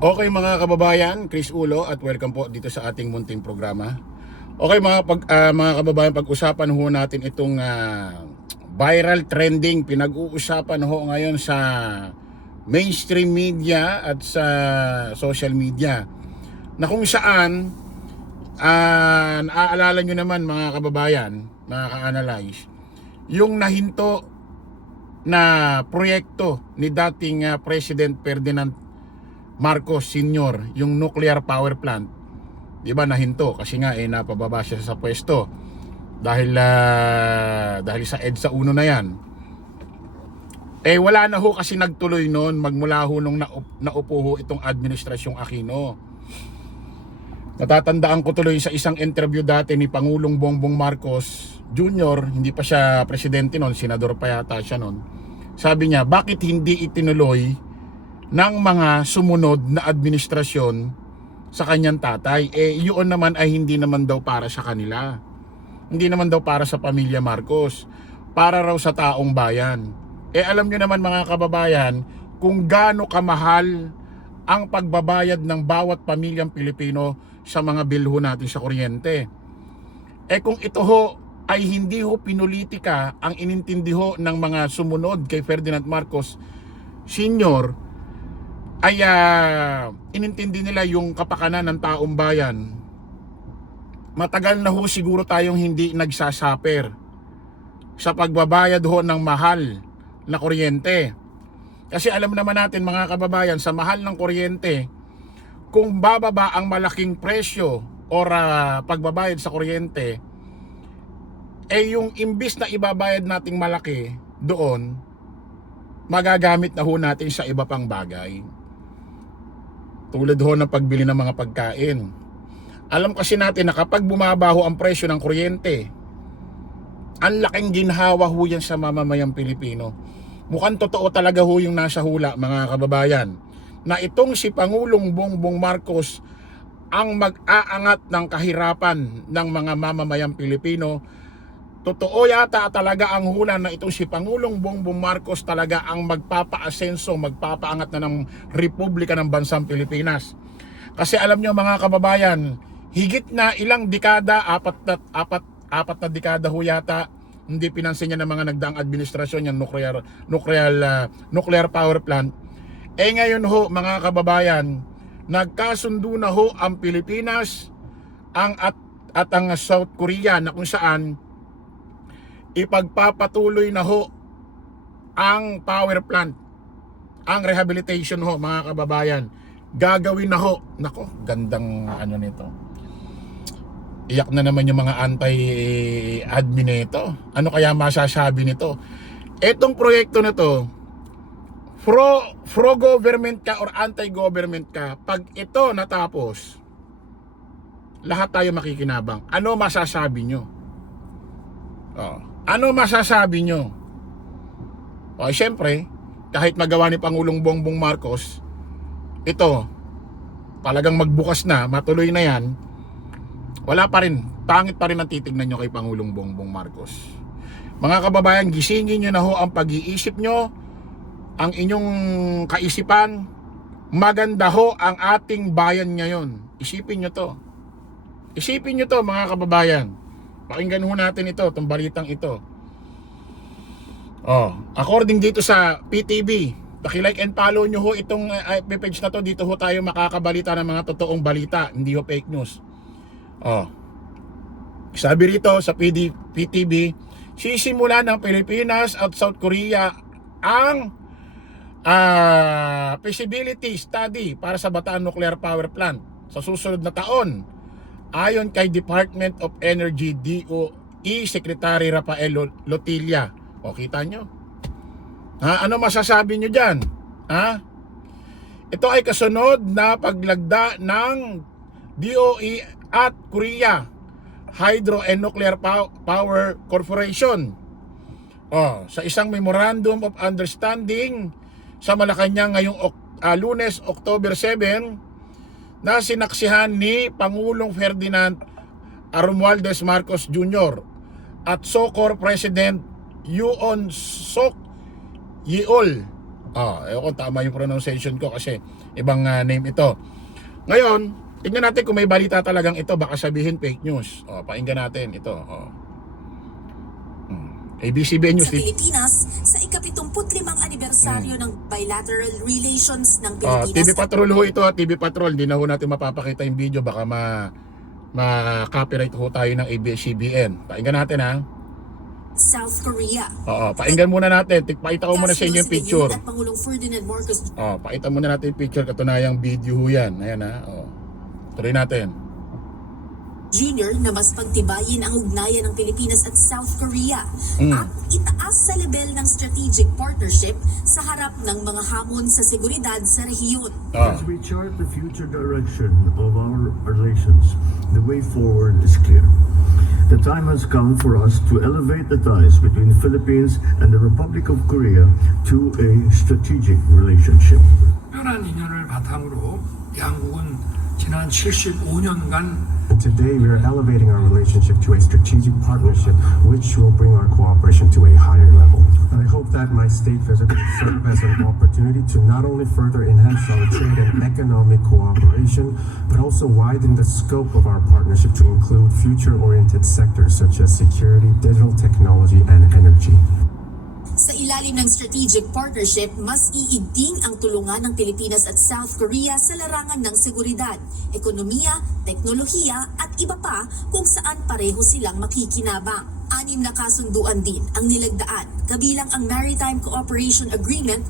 Okay mga kababayan, Chris Ulo at welcome po dito sa ating munting programa. Okay mga kababayan, pag-usapan ho natin itong viral trending, pinag-uusapan ho ngayon sa mainstream media at sa social media na kung saan naaalala nyo naman mga kababayan, mga ka-analyze, yung nahinto na proyekto ni dating President Ferdinand Marcos Sr., yung nuclear power plant, 'di ba, nahinto kasi nga napababa siya sa pwesto dahil sa EDSA 1 na 'yan. Wala na ho kasi nagtuloy noon magmula ho nung naupo ho itong administrasyong Aquino. Natatandaan ko tuloy sa isang interview dati ni Pangulong Bongbong Marcos Jr., hindi pa siya presidente noon, senador pa yata siya noon. Sabi niya, bakit hindi itinuloy ng mga sumunod na administrasyon sa kanyang tatay? Yun naman ay hindi naman daw para sa kanila. Hindi naman daw para sa pamilya Marcos. Para raw sa taong bayan. Alam nyo naman mga kababayan, kung gaano kamahal ang pagbabayad ng bawat pamilyang Pilipino sa mga bilho natin sa kuryente. Kung ito ho ay hindi ho pinulitika ang inintindi ho ng mga sumunod kay Ferdinand Marcos Sr., ay inintindi nila yung kapakanan ng taong bayan, matagal na ho siguro tayong hindi nagsasaper sa pagbabayad ho ng mahal na kuryente. Kasi alam naman natin mga kababayan, sa mahal ng kuryente, kung bababa ang malaking presyo or pagbabayad sa kuryente, yung imbis na ibabayad nating malaki doon, magagamit na ho natin sa iba pang bagay. Tulad ho ng pagbili ng mga pagkain. Alam kasi natin na kapag bumaba ho ang presyo ng kuryente, ang laking ginhawa ho yan sa mamamayang Pilipino. Mukhang totoo talaga ho yung nasa hula mga kababayan, na itong si Pangulong Bongbong Marcos ang mag-aangat ng kahirapan ng mga mamamayang Pilipino. Totoo yata talaga ang hula na itong si Pangulong Bongbong Marcos talaga ang magpapa-asenso, magpapaangat na ng Republika ng Bansang Pilipinas. Kasi alam nyo mga kababayan, higit na ilang dekada, apat na dekada ho yata, hindi pinansin niya ng mga nagdaang administrasyon yung nuclear power plant. Ngayon ho mga kababayan, nagkasundo na ho ang Pilipinas at ang South Korea na kung saan ipagpapatuloy na ho ang power plant, ang rehabilitation ho mga kababayan. Gagawin na ho. Nako, gandang ano nito. Iyak na naman yung mga anti-admin nito. Ano kaya masasabi nito? Etong proyekto na to, pro-government ka or anti-government ka, pag ito natapos, lahat tayo makikinabang. Ano masasabi nyo? Ano masasabi nyo? Siyempre, kahit magawa ni Pangulong Bongbong Marcos, ito, talagang magbukas na, matuloy na yan, wala pa rin, pangit pa rin ang titignan nyo kay Pangulong Bongbong Marcos. Mga kababayan, gisingin nyo na ho ang pag-iisip nyo, ang inyong kaisipan. Maganda ho ang ating bayan ngayon. Isipin nyo to. Isipin nyo to mga kababayan. Pakinggan ho natin ito, itong balitang ito. According dito sa PTV, paki-like and follow nyo ho itong page na to. Dito ho tayo makakabalita ng mga totoong balita, hindi ho fake news. Sabi rito sa PTV, sisimula ng Pilipinas at South Korea ang feasibility study para sa Bataan Nuclear Power Plant sa susunod na taon, ayon kay Department of Energy DOE Secretary Rafael Lotilla. Kita nyo? Ano masasabi nyo dyan? Ito ay kasunod na paglagda ng DOE at Korea Hydro and Nuclear Power Corporation sa isang Memorandum of Understanding sa Malacanang ngayong Lunes, October 7, na sinaksihan ni Pangulong Ferdinand Romualdez Marcos Jr. at SOCOR President Yoon Suk Yeol. Ewan ko tama yung pronunciation ko kasi name ito. Ngayon, tingnan natin kung may balita talagang ito, baka sabihin fake news. Pakinggan natin ito. ABS-CBN News. Sa Pilipinas, sa ika-75 anibersaryo ng bilateral relations ng Pilipinas. TV Patrol ho ito, TV Patrol. Hindi na ho natin mapapakita yung video, baka ma-copyright ho tayo ng ABS-CBN. Pakinggan natin ha. South Korea. Pakinggan muna natin. Pakita ko muna sa inyo yung picture. At Pangulong Ferdinand Marcos Pakita muna natin yung picture, katunayang video ho yan. Ayan ha. Tuloy natin. Jr. na mas pagtibayin ang ugnayan ng Pilipinas at South Korea at itaas sa level ng strategic partnership sa harap ng mga hamon sa seguridad sa rehiyon. As we chart the future direction of our relations, the way forward is clear. The time has come for us to elevate the ties between the Philippines and the Republic of Korea to a strategic relationship. 특별한 인연을 바탕으로 양국은 지난 75년간 Today, we are elevating our relationship to a strategic partnership, which will bring our cooperation to a higher level. I hope that my state visit will serve as an opportunity to not only further enhance our trade and economic cooperation, but also widen the scope of our partnership to include future-oriented sectors such as security, digital technology, and energy. Sa ilalim ng strategic partnership, mas iigting ang tulungan ng Pilipinas at South Korea sa larangan ng seguridad, ekonomiya, teknolohiya at iba pa kung saan pareho silang makikinabang. 6 na kasunduan din ang nilagdaan, kabilang ang Maritime Cooperation Agreement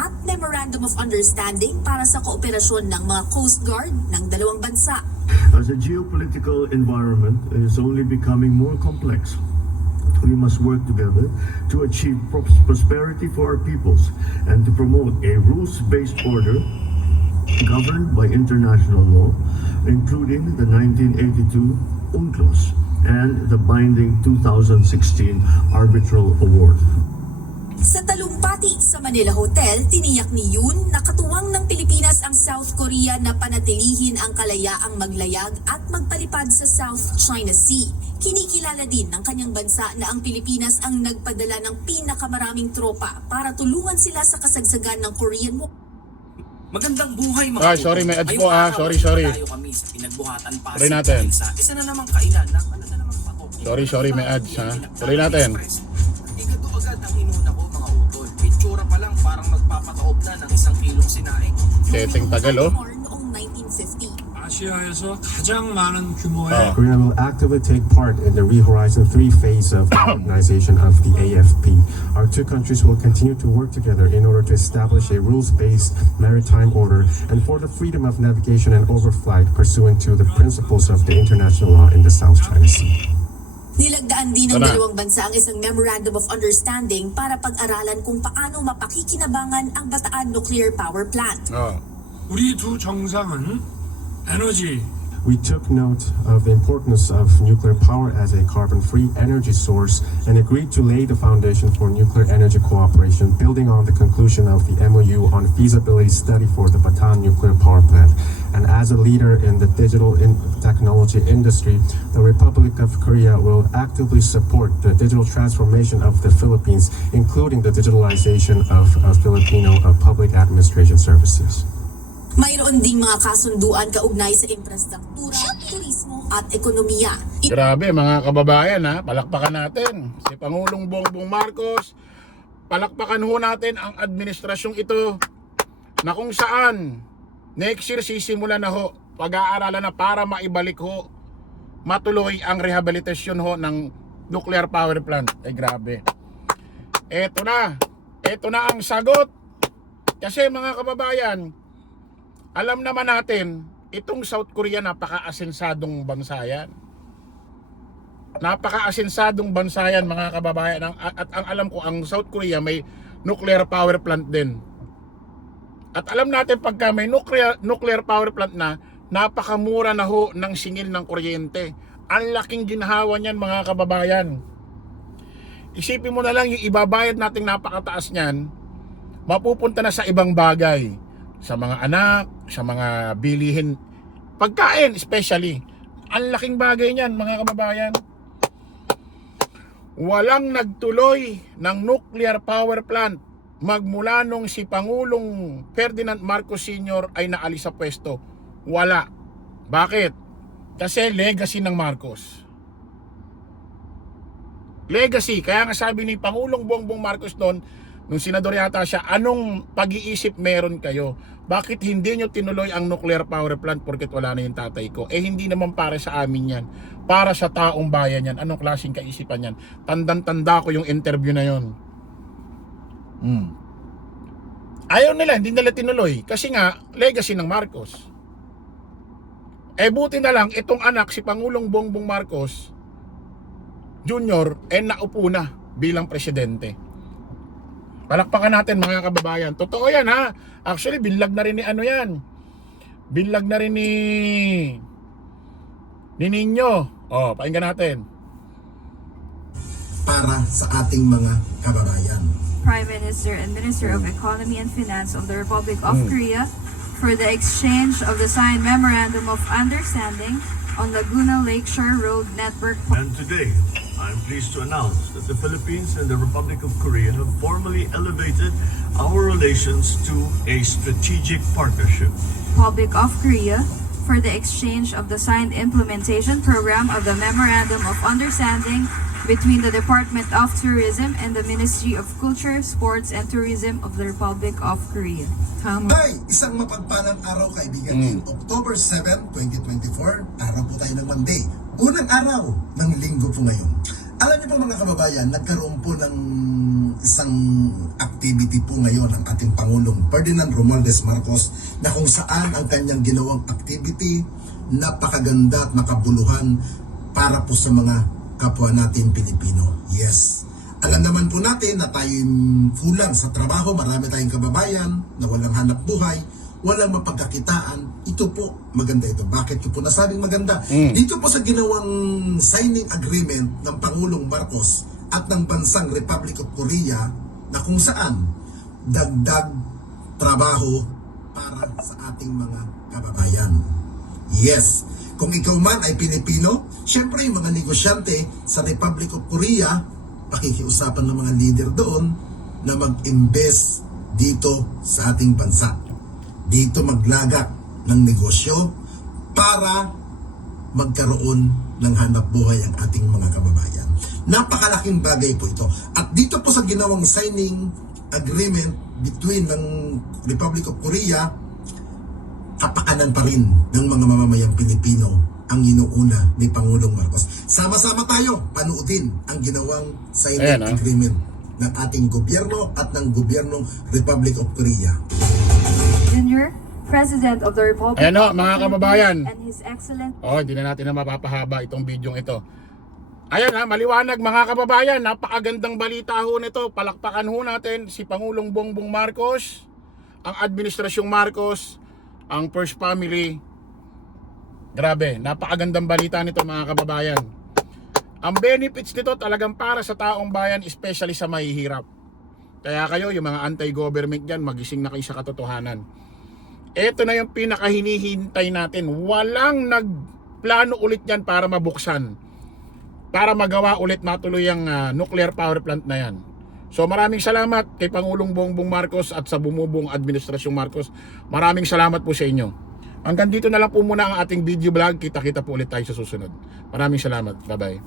at Memorandum of Understanding para sa kooperasyon ng mga Coast Guard ng dalawang bansa. As the geopolitical environment is only becoming more complex, we must work together to achieve prosperity for our peoples and to promote a rules-based order governed by international law, including the 1982 UNCLOS and the binding 2016 Arbitral Award. Sa talumpati sa Manila Hotel, tiniyak ni Yoon na katuwang ng Pilipinas ang South Korea na panatilihin ang kalayaang maglayag at magpalipad sa South China Sea. Kinikilala din ng kanyang bansa na ang Pilipinas ang nagpadala ng pinakamaraming tropa para tulungan sila sa kasagsagan ng Korean War. Magandang buhay mga sorry, may ads po sorry. Tayo kami sa pinagbuhatan pa Tuloy natin. Isa na namang kailan na pala na namang patok. Sorry, may ads ha. Tuloy natin. Igado agad ang inuna ko mga utol. Itsura pa lang parang magpapataob na ng 1 kilong sinaing. Setting tagal Noong 1950. 아시아에서 가장 많은 규모의 Korea will actively take part in the ReHorizon 3 phase of the organization of the AFP. Our two countries will continue to work together in order to establish a rules-based maritime order and for the freedom of navigation and overflight pursuant to the principles of the international law in the South China Sea. Nilagdaan din ng dalawang bansa ang isang Memorandum of Understanding para pag-aralan kung paano mapakikinabangan ang Bataan Nuclear Power Plant. 우리 두 정상은 에너지 We took note of the importance of nuclear power as a carbon-free energy source and agreed to lay the foundation for nuclear energy cooperation, building on the conclusion of the MOU on feasibility study for the Bataan nuclear power plant. And as a leader in the digital technology industry, the Republic of Korea will actively support the digital transformation of the Philippines, including the digitalization of Filipino public administration services. Mayroon ding mga kasunduan kaugnay sa infrastruktura, turismo at ekonomiya. Grabe mga kababayan ha, palakpakan natin si Pangulong Bongbong Marcos. Palakpakan ho natin ang administrasyong ito na kung saan next year sisimula na ho pag-aaralan na para maibalik ho matuloy ang rehabilitasyon ho ng nuclear power plant. Grabe. Ito na ang sagot. Kasi mga kababayan, alam naman natin, itong South Korea napaka-asensadong bansa yan. Napaka-asensadong bansa yan mga kababayan. At ang alam ko, ang South Korea may nuclear power plant din. At alam natin pagka may nuclear power plant na, napakamura na ho ng singil ng kuryente. Ang laking ginhawa niyan mga kababayan. Isipin mo na lang yung ibabayad nating napakataas niyan, mapupunta na sa ibang bagay. Sa mga anak, sa mga bilihin, pagkain especially. Ang laking bagay niyan mga kababayan. Walang nagtuloy ng nuclear power plant magmula nung si Pangulong Ferdinand Marcos Sr. ay naalis sa pwesto? Wala. Bakit? Kasi legacy ng Marcos. Legacy. Kaya nga sabi ni Pangulong Bongbong Marcos noon, nung senador yata siya, anong pag-iisip meron kayo? Bakit hindi nyo tinuloy ang nuclear power plant porket wala na yung tatay ko? Eh hindi naman para sa amin yan. Para sa taong bayan yan. Anong klaseng kaisipan yan? Tandang-tanda ko yung interview na yon. Ayaw nila, hindi nila tinuloy. Kasi nga, legacy ng Marcos. Eh buti na lang, itong anak, si Pangulong Bongbong Marcos Jr., naupo na bilang presidente. Palakpakan natin mga kababayan. Totoo yan ha. Actually, binlag na rin ni ano yan. Binlag na rin ni Nino. Pakinggan natin. Para sa ating mga kababayan. Prime Minister and Minister of Economy and Finance of the Republic of Korea for the exchange of the signed Memorandum of Understanding on Laguna Lakeshore Road Network. And today, I'm pleased to announce that the Philippines and the Republic of Korea have formally elevated our relations to a strategic partnership. Republic of Korea for the exchange of the signed implementation program of the Memorandum of Understanding between the Department of Tourism and the Ministry of Culture, Sports and Tourism of the Republic of Korea. Ay, isang mapagpalang araw kaibigan. October 7, 2024, araw po tayo ng Monday. Unang araw ng linggo po ngayon. Alam niyo po mga kababayan, nagkaroon po ng isang activity po ngayon ng ating Pangulong Ferdinand Romualdez Marcos na kung saan ang kanyang ginawang activity napakaganda at makabuluhan para po sa mga kapwa natin Pilipino. Yes. Alam naman po natin na tayo'y kulang sa trabaho, marami tayong kababayan na walang hanap buhay, walang mapagkakitaan. Ito po, maganda ito. Bakit ko po nasabing maganda? Dito po sa ginawang signing agreement ng Pangulong Marcos at ng bansang Republic of Korea na kung saan dagdag trabaho para sa ating mga kababayan. Yes. Kung ikaw man ay Pilipino, syempre yung mga negosyante sa Republic of Korea, pakikiusapan ng mga leader doon na mag-invest dito sa ating bansa. Dito maglagak ng negosyo para magkaroon ng hanap buhay ang ating mga kababayan. Napakalaking bagay po ito. At dito po sa ginawang signing agreement between ng Republic of Korea, kapakanan pa rin ng mga mamamayang Pilipino ang inuuna ni Pangulong Marcos. Sama-sama tayo panuodin ang ginawang signing agreement ng ating gobyerno at ng gobyernong Republic of Korea. Junior, President of the Republic Ayan o, of mga the kababayan. Philippines and His Excellent Hindi na natin na mapapahaba itong video ito. Ayan ha, maliwanag mga kababayan. Napakagandang balita ho nito. Palakpakan ho natin si Pangulong Bongbong Marcos, ang Administrasyong Marcos, ang First Family. Grabe, napakagandang balita nito mga kababayan. Ang benefits nito talagang para sa taong bayan, especially sa mahihirap. Kaya kayo, yung mga anti-government dyan, magising na kayo sa katotohanan. Ito na yung pinakahinihintay natin. Walang nagplano ulit yan para mabuksan. Para magawa ulit matuloy ang nuclear power plant na yan. So maraming salamat kay Pangulong Bongbong Marcos at sa bumubuong Administrasyong Marcos. Maraming salamat po sa inyo. Hanggang dito na lang po muna ang ating video vlog. Kita-kita po ulit tayo sa susunod. Maraming salamat. Bye-bye.